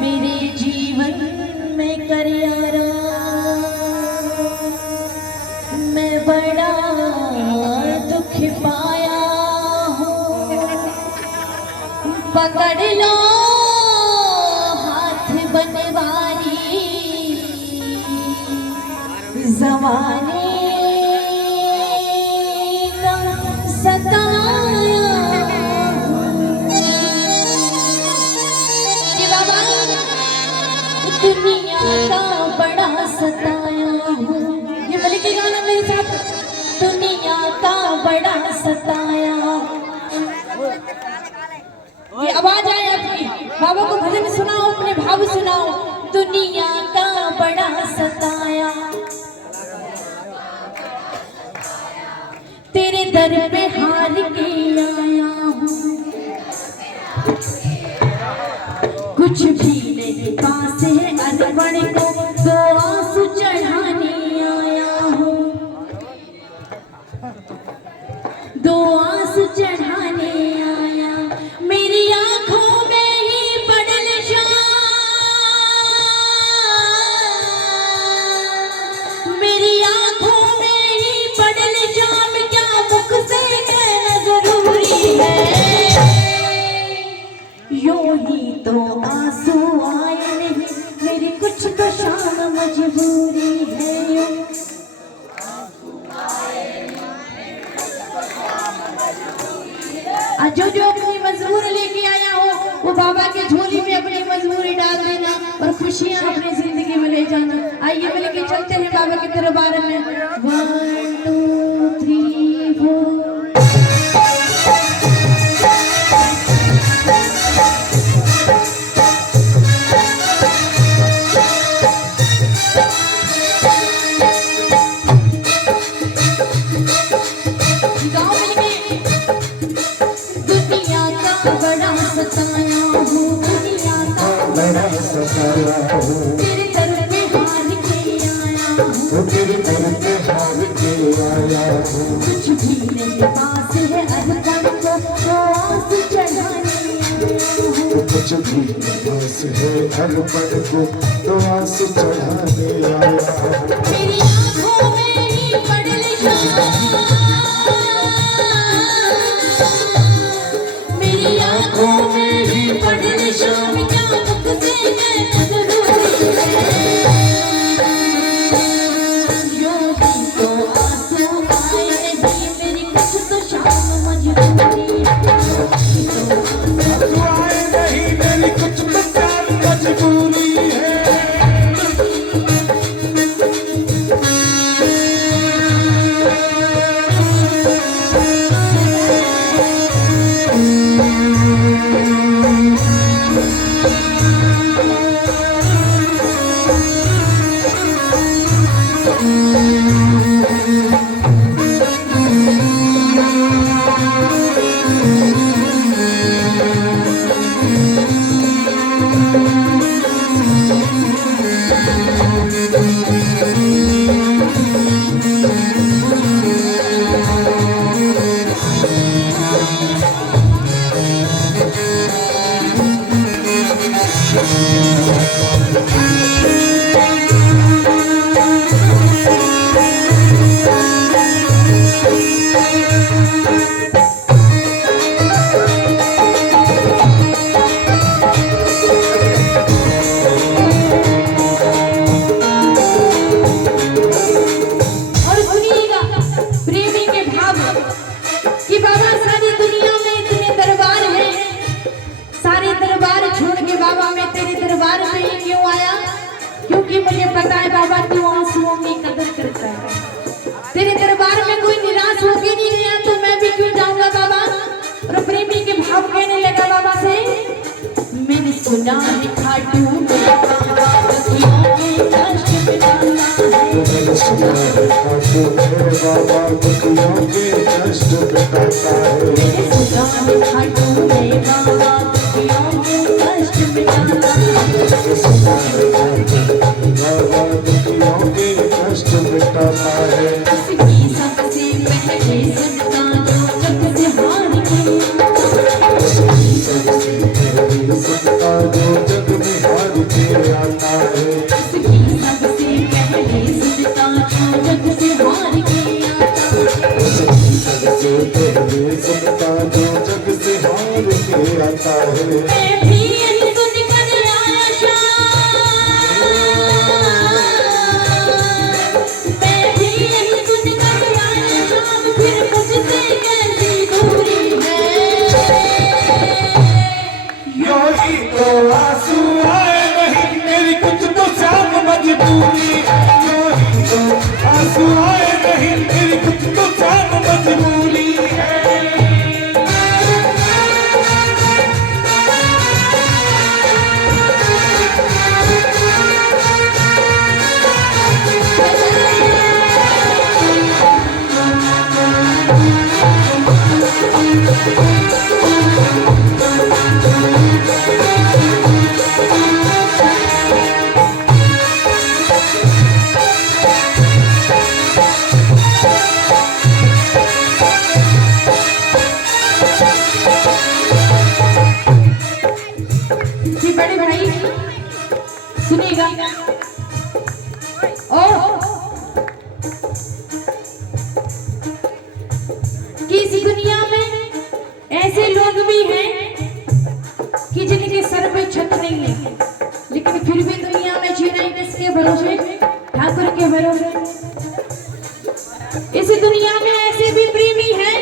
मेरे जीवन में करियारा मैं बड़ा दुख पाया हूँ। पकड़ लो हाथ बनवारी ज़माने का सताया दुनिया का बड़ा सताया हूँ। ये मलिकी गाना मेरे साथ। दुनिया का बड़ा सताया। ये आवाज आए आपकी। बाबा को भजन सुनाओ, अपने भाव सुनाओ। दुनिया का बड़ा सताया, तेरे दर पे हार के आया हूँ। कुछ भी नहीं पास है अनपढ़ को दो आंसू चढ़ाने आया हूँ। दो आंसू चढ़ाने आया। मेरी आंखों में ही बदल जा, मेरी आंखों में ही बदल जा। क्या मुख से कहना जरूरी है, यूं ही तो आंसू आए नहीं। मेरी कुछ तो शाम मजबूरी है। जो अपनी मजबूरी लेके आया हो वो बाबा के झोली में अपनी मजबूरी डाल देना और खुशियां अपनी जिंदगी में ले जाना। आइए मिलके चलते हैं बाबा के दरबार में। 1 2 3 4। तेरे दर पे हार के आया हूँ। तेरे दर पे हार के आया हूँ। कुछ भी नहीं पास है अनपढ़ को दो आंसू चढ़ाने आया हूँ। कुछ भी नहीं पास है अनपढ़ को दो आंसू चढ़ाने आया हूँ। मेरी आंखों में ही बदल जा, मेरी आंखों में ही बदल जा। क्या मुख से कहना जरूरी है, यूं ही तो आंसू आए नहीं। मेरी कुछ तो शाम मजबूरी है। आंसू आए नहीं, मेरी कुछ तो शाम मजबूरी है। क्योंकि मुझे पता है बाबा तू आंसुओं की कदर करता है। तेरे दरबार में कोई निराश होके नहीं गया तो मैं भी क्यों जाऊंगा बाबा। और प्रेमी के भाव कहने लगा बाबा से, मैंने सुना लिखा तू मेरे बाबा दुखियों के कष्ट मिटाता है। मैंने सुना लिखा तू मेरे बाबा दुखियों के कष्ट मिटाता है। मैंने सुना लिखा तू मेरे बाबा दुखियों के कष्ट मिटाता है। बाबा दुखियों के कष्ट मिटाता है। उसकी सबसे पहले सुनता जो जग से हार गया। उसकी सबसे पहले सुनता जो जग में हार कि बड़े भाई सुनिएगा। और कि इस दुनिया में ऐसे लोग भी हैं कि जिनके सर पे छत नहीं है, लेकिन फिर भी दुनिया में जी रहे हैं किसके भरोसे? ठाकुर के भरोसे। इस दुनिया में ऐसे भी प्रेमी हैं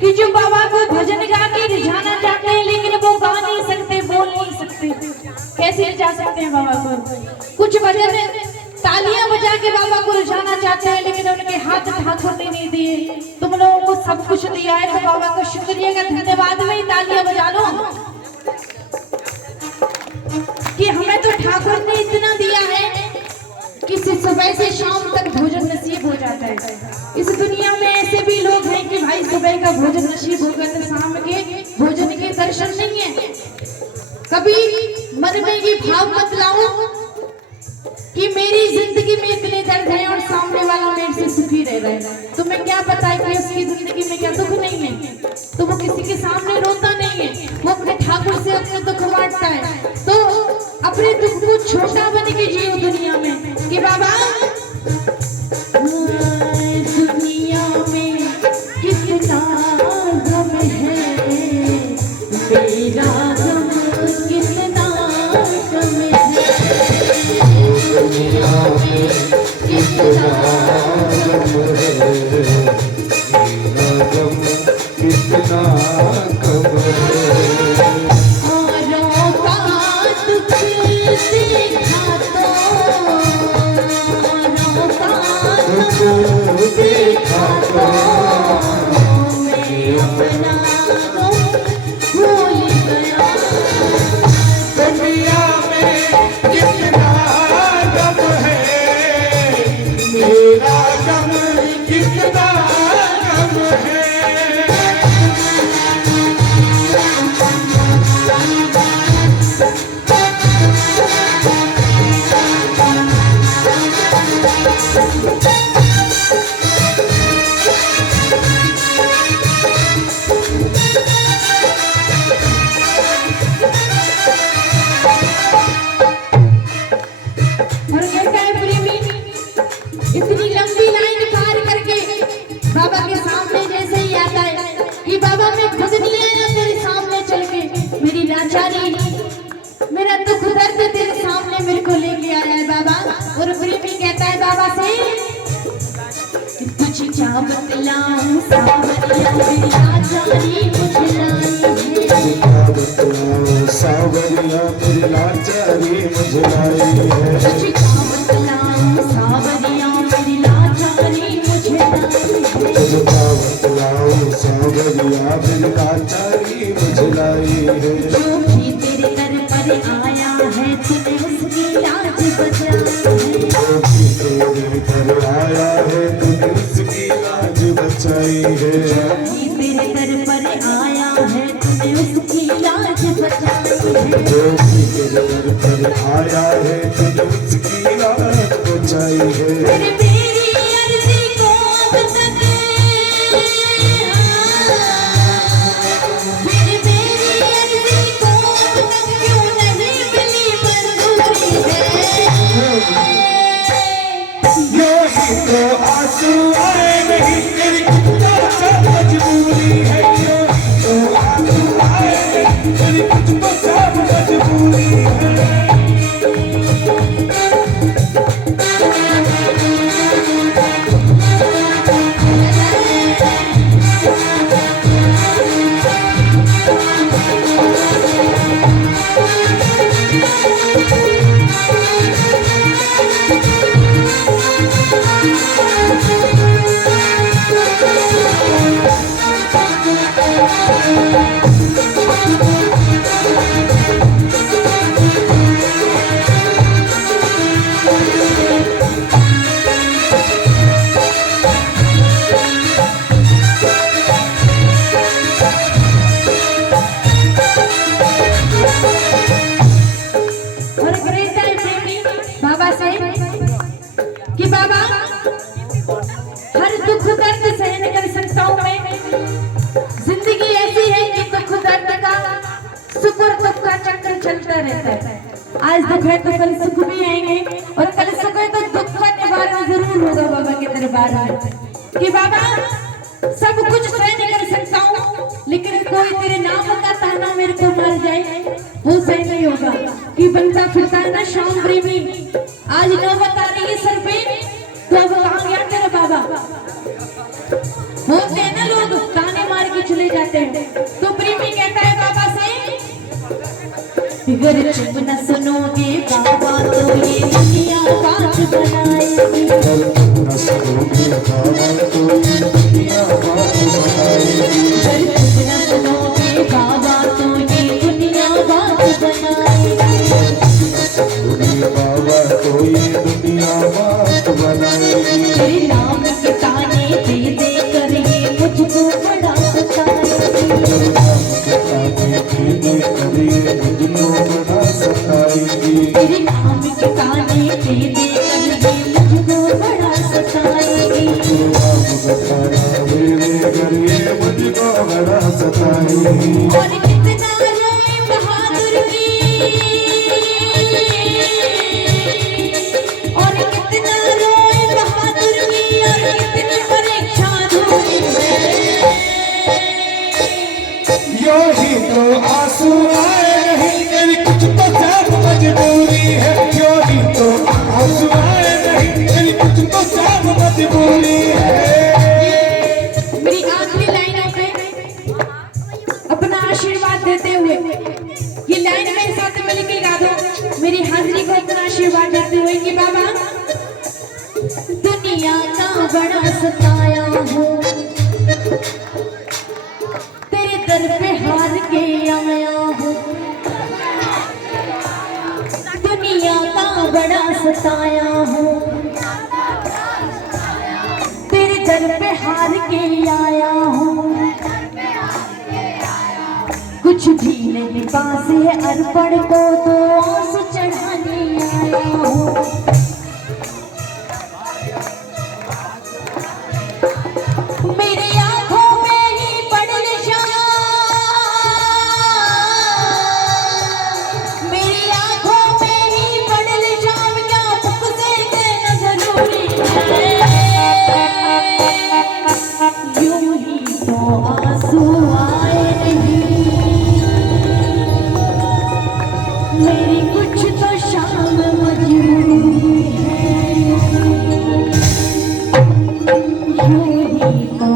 कि जो बाबा को भजन गा के रिझाना चाहते हैं, लेकिन वो गा नहीं सकते, बोल नहीं सकते। कैसे रिझा सकते हैं बाबा को? कुछ भजन तालियां बजा के बाबा को रिझाना चाहते हैं, लेकिन उनके हाथ ठाकुर ने नहीं दिए। तुम लोगों को सब कुछ दिया है तो बाबा को शुक्रिया का धन्यवाद में तालियां बजा लो कि हमें तो ठाकुर ने इतना दिया है कि सुबह से शाम तक भोजन नसीब हो जाता है। इस दुनिया में ऐसे भी लोग हैं कि भाई सुबह का भोजन नसीब होगा तो शाम के भोजन के दर्शन नहीं है। कभी मन में ये भाव मत लाओ कि मेरी जिंदगी में इतने दर्द है और सामने वाला मेरे से सुखी रह रहा है। तुम्हें क्या पता है कि उसकी जिंदगी में क्या दुख नहीं है? तो वो किसी के सामने रोता नहीं है, वो अपने ठाकुर से अपने दुख बांटता है। तो अपने दुख को छोटा बन के जियो दुनिया में कि बाबा दुनिया में कितना गम है, मेरा गम कितना गम है, दुनिया में कितना गम है, मेरा गम कितना गम है। देखा तो मैं अपना भूल गया, दुनिया में कितना गम है, मेरा गम कितना गम है। इतनी लंबी लाइन पार करके बाबा के सामने जैसे ही आता है कि बाबा मैं खुद नहीं आया तेरे सामने चल के, मेरी लाचारी मेरा दुख दर्द तेरे सामने मेरे को लेके आया है बाबा। और प्रेमी कहता है बाबा से तुझे क्या बतलाऊं सावरिया मेरी लाचारी मुझे लाई है, सावरिया मेरी लाचारी मुझे लाई है, तुझे क्या बतलाऊं सावरिया मेरी लाचारी मुझे लाई है, तुझे क्या बतलाऊं सावरिया मेरी लाचारी मुझे लाई है। जो भी तेरे दर पर आया है तूने उसकी लाज बचाई है, जो भी तेरे दर आया है तूने उसकी लाज बचाई है, जो भी तेरे दर पर आया है तूने उसकी लाज बचाई है, जो भी तेरे दर पर आया है तूने उसकी लाज बचाई है। मेरी अर्जी को अब तक तो आंसू आए नहीं तेरी कुछ तो मजबूरी है, तो आंसू आए नहीं तेरी कुछ तो सब मजबूरी है। चलता रहता है। आज दुख है तो कल सुख भी आएंगे, और कल सुख है तो दुख का निवारण जरूर होगा बाबा के दरबार में। कि बाबा सब कुछ सह नहीं कर सकता हूँ, लेकिन कोई तेरे नाम का ताना मेरे को मार जाए वो सही नहीं होगा। कि बनता फिरता है ना शाम प्रेमी, आज नौबत आ रही है सर पे, तो अब कहाँ गया तेरा बाबा? होते हैं ना लोग ताने मार के चले जाते हैं। तो प्रेमी कहता है बाबा से, अगर चुप न सुनोगे बाबा तो ये दुनिया बात बनाएगी। न सुनोगे बाबा तो ये दुनिया बात बनाएगी। अगर चुप न सुनोगे बाबा तो ये दुनिया बात बनाएगी। बाबा तो ये दुनिया बात बनाएगी। तेरे नाम के ताने दे दे कर ये मुझको बड़ा सताएगी। तेरे नाम के ताने दे दे कर ये मुझको बड़ा सताएगी। तेरे नाम के ताने दे दे कर ये मुझको बड़ा सताएगी। तेरे नाम के ताने दे दे कर ये मुझको बड़ा सताएगी। और कितना रोए बहादुर की, और कितना रोए बहादुर की, और कितनी परीक्षा धोई है। यो ही तो आंसू आए नहीं, मेरी कुछ तो जान मजबूरी है। यो ही तो आंसू आए नहीं, मेरी कुछ तो जान मजबूरी है। मेरी आखिरी लाइनों पे अपना आशीर्वाद देते हुए, ये लाइन मेरे साथ मिलकर गा दो, मेरी हाजिरी को अपना आशीर्वाद देते हुए कि बाबा दुनिया का बड़ा सताया हूँ, तेरे दर पे हार के आया हूँ। दुनिया का बड़ा सताया हूँ, तेरे दर पे हार के आया हूँ। कुछ भी नहीं पास है अर्पण को तो आंसू चढ़ाने आया हूँ।